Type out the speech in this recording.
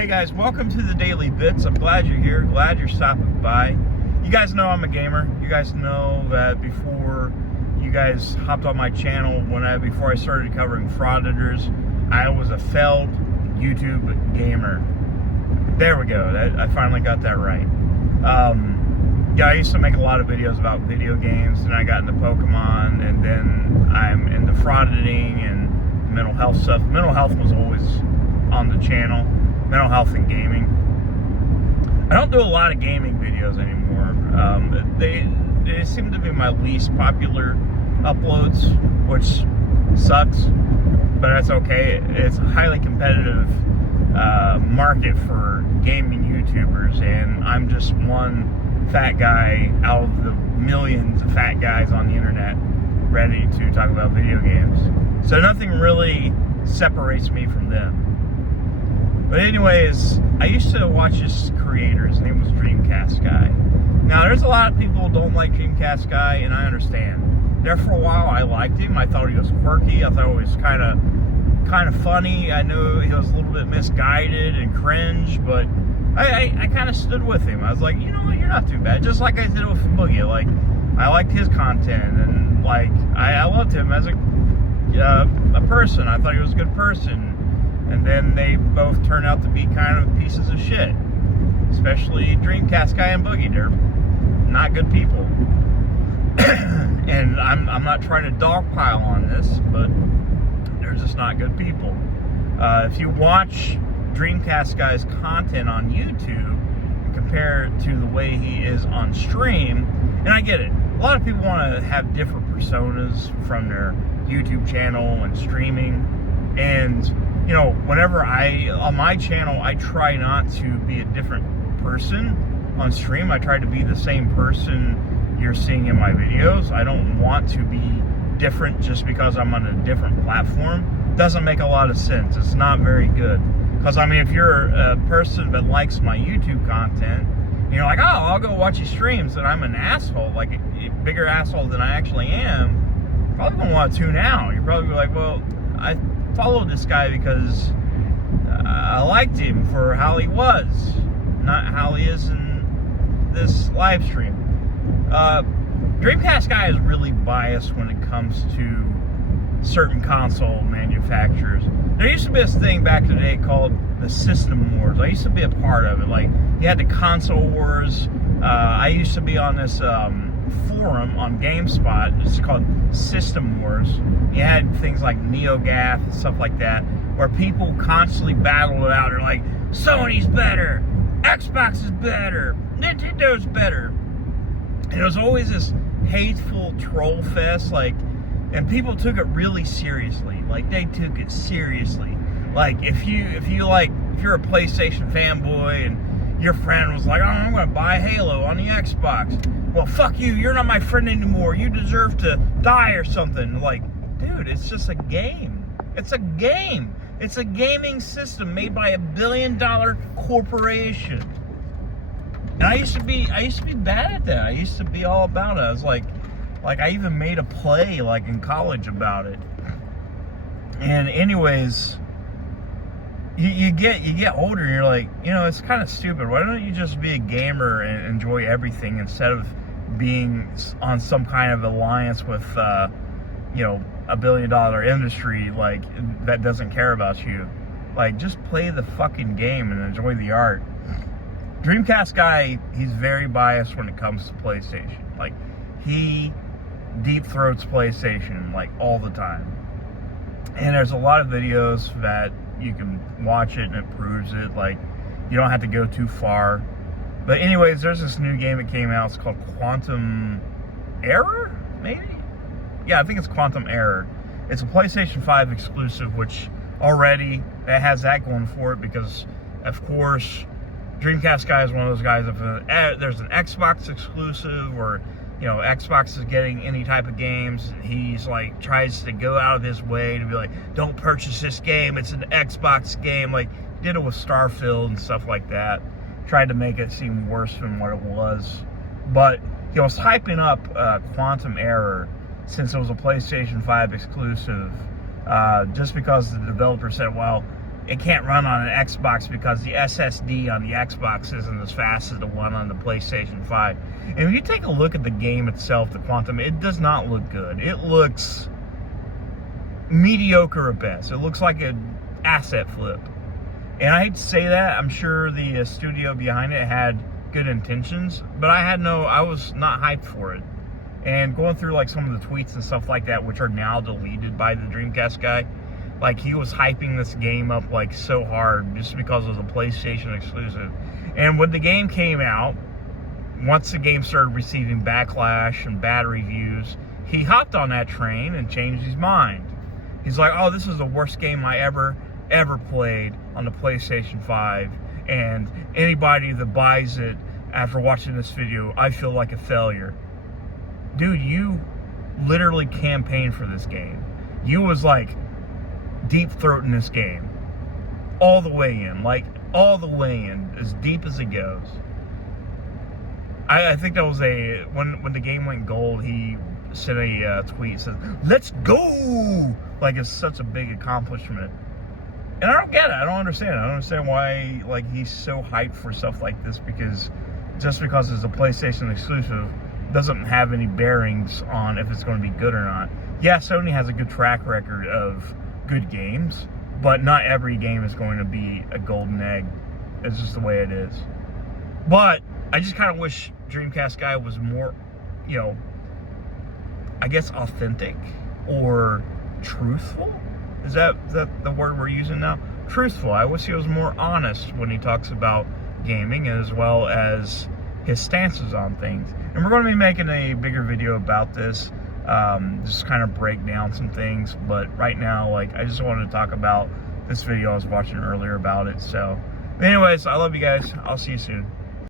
Hey guys, welcome to the Daily Bits. I'm glad you're here, glad you're stopping by. You guys know I'm a gamer. You guys know that before you guys hopped on my channel, before I started covering frauditors, I was a failed YouTube gamer. There we go, I finally got that right. Yeah, I used to make a lot of videos about video games, and I got into Pokemon, and then I'm into frauditing and mental health stuff. Mental health was always on the channel. Mental health and gaming. I don't do a lot of gaming videos anymore. They seem to be my least popular uploads, which sucks, but that's okay. It's a highly competitive market for gaming YouTubers, and I'm just one fat guy out of the millions of fat guys on the internet ready to talk about video games. So nothing really separates me from them. But anyways, I used to watch this creator. His name was Dreamcast Guy. Now, there's a lot of people who don't like Dreamcast Guy, and I understand. There for a while, I liked him. I thought he was quirky. I thought he was kind of funny. I knew he was a little bit misguided and cringe, but I kind of stood with him. I was like, you know what, you're not too bad. Just like I did with Boogie. Like, I liked his content, and like I loved him as a person. I thought he was a good person. And then they both turn out to be kind of pieces of shit. Especially Dreamcast Guy and Boogie. They're not good people. And I'm not trying to dogpile on this, but they're just not good people. If you watch Dreamcast Guy's content on YouTube and compare it to the way he is on stream, and I get it. A lot of people want to have different personas from their YouTube channel and streaming. And you know, whenever on my channel, I try not to be a different person on stream. I try to be the same person you're seeing in my videos. I don't want to be different just because I'm on a different platform. Doesn't make a lot of sense. It's not very good. Because, I mean, if you're a person that likes my YouTube content, and you're like, oh, I'll go watch his streams, and I'm an asshole, like a bigger asshole than I actually am, you're probably going to want to tune out. You're probably like, well, I followed this guy because I liked him for how he was, not how he is in this live stream. Dreamcast Guy is really biased when it comes to certain console manufacturers. There used to be this thing back in the day called the System Wars. I used to be a part of it. Like, you had the Console Wars. I used to be on this forum on GameSpot. It's called System Wars. You had things like NeoGAF and stuff like that, where people constantly battled it out. They're like, Sony's better, Xbox is better, Nintendo's better. And it was always this hateful troll fest, like, and people took it really seriously. Like, they took it seriously. Like, if you're a PlayStation fanboy and your friend was like, oh, I'm gonna buy Halo on the Xbox. Well, fuck you, you're not my friend anymore. You deserve to die or something. Like, dude, it's just a game. It's a game. It's a gaming system made by $1 billion corporation. And I used to be bad at that. I used to be all about it. I was like I even made a play like in college about it. And anyways, you get older and you're like, you know, it's kind of stupid. Why don't you just be a gamer and enjoy everything instead of being on some kind of alliance with you know, $1 billion industry like that doesn't care about you? Like, just play the fucking game and enjoy the art. Dreamcast Guy, he's very biased when it comes to PlayStation. Like, he deep throats PlayStation like all the time. And there's a lot of videos that you can watch it and it proves it. Like, you don't have to go too far. But anyways, there's this new game that came out. It's called Quantum Error, maybe? Yeah, I think it's Quantum Error. It's a PlayStation 5 exclusive, which already that has that going for it because, of course, Dreamcast Guy is one of those guys. If there's an Xbox exclusive, or you know, Xbox is getting any type of games, he's like tries to go out of his way to be like, don't purchase this game, it's an Xbox game. Like, did it with Starfield and stuff like that. Tried to make it seem worse than what it was. But he was hyping up Quantum Error since it was a PlayStation 5 exclusive, just because the developer said, well, it can't run on an Xbox because the SSD on the Xbox isn't as fast as the one on the PlayStation 5. And if you take a look at the game itself, the Quantum, it does not look good. It looks mediocre at best. It looks like an asset flip. And I hate to say that. I'm sure the studio behind it had good intentions, but I was not hyped for it. And going through like some of the tweets and stuff like that, which are now deleted by the Dreamcast guy, like he was hyping this game up like so hard just because it was a PlayStation exclusive. And when the game came out, once the game started receiving backlash and bad reviews, he hopped on that train and changed his mind. He's like, oh, this is the worst game I ever played on the PlayStation 5, and anybody that buys it after watching this video, I feel like a failure. Dude, you literally campaigned for this game. You was like deep throating this game all the way in, as deep as it goes. I think that was when the game went gold, he sent a tweet, said, let's go, like it's such a big accomplishment. And I don't get it. I don't understand. I don't understand why like he's so hyped for stuff like this, because just because it's a PlayStation exclusive doesn't have any bearings on if it's going to be good or not. Yeah, Sony has a good track record of good games, but not every game is going to be a golden egg. It's just the way it is. But I just kind of wish Dreamcast guy was more, I guess authentic or truthful. Is that the word we're using now? Truthful. I wish he was more honest when he talks about gaming, as well as his stances on things. And we're going to be making a bigger video about this, just kind of break down some things. But right now, like, I just wanted to talk about this video I was watching earlier about it. So anyways, I love you guys. I'll see you soon.